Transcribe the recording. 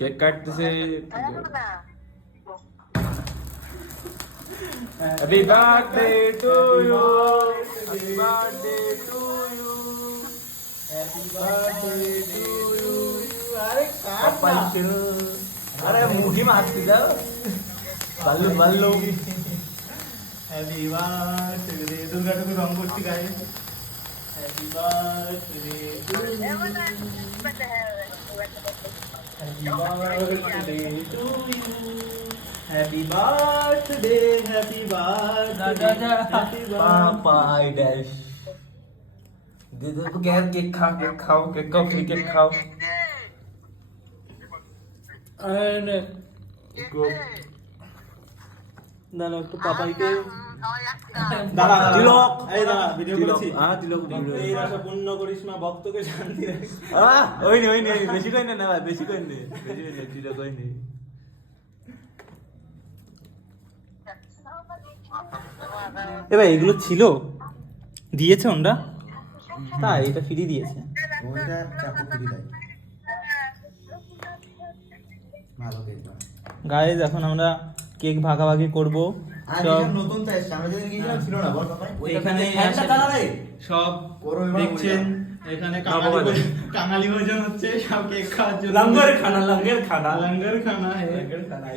Cake কাটতেছে। Happy birthday to you, happy birthday to you, happy birthday to you. আরে আরে মুখি মারতে যাও, বাল্লু বাল্লু। হ্যাপি বার্থডে, দুর্গাটুকু রং করছি গায়ে। Happy birthday to you, happy birthday to you, happy birthday, happy birthday, happy birthday dash. দে দে তো কেক কেক খাও, কেক খাও, কেক খাও, কেক খাও। আরে দাঁড়া একটু পাপাইকে দাঁড়া তিলক, এই দাঁড়া ভিডিও করেছি। হ্যাঁ তিলক ভিডিও। এই রাশা পূর্ণ করিসমা ভক্তকে শান্তি রাখিস। ওই নে বেশি কই না ভাই, বেশি কই নে, বেশি কই নে, তিলক কই নে। এ ভাই এগুলো ছিল, দিয়েছে ওনরা? তাই এটা ফ্রি দিয়েছে। ওইটা চাকু ফ্রি দেয়, ভালো কেক। গাইস এখন আমরা কেক ভাগাভাগি করব। সব নতুন চাইছ, আমরা যেদিন গিয়েছিলাম ছিল না, বল বাবাই। এখানে সব দেখছেন, এখানে কাঙালি ভোজন হচ্ছে, সব কেক খাওয়ার জন্য। লঙ্গর খানা, লঙ্গর খানা, লঙ্গর খানা, লঙ্গর খানা।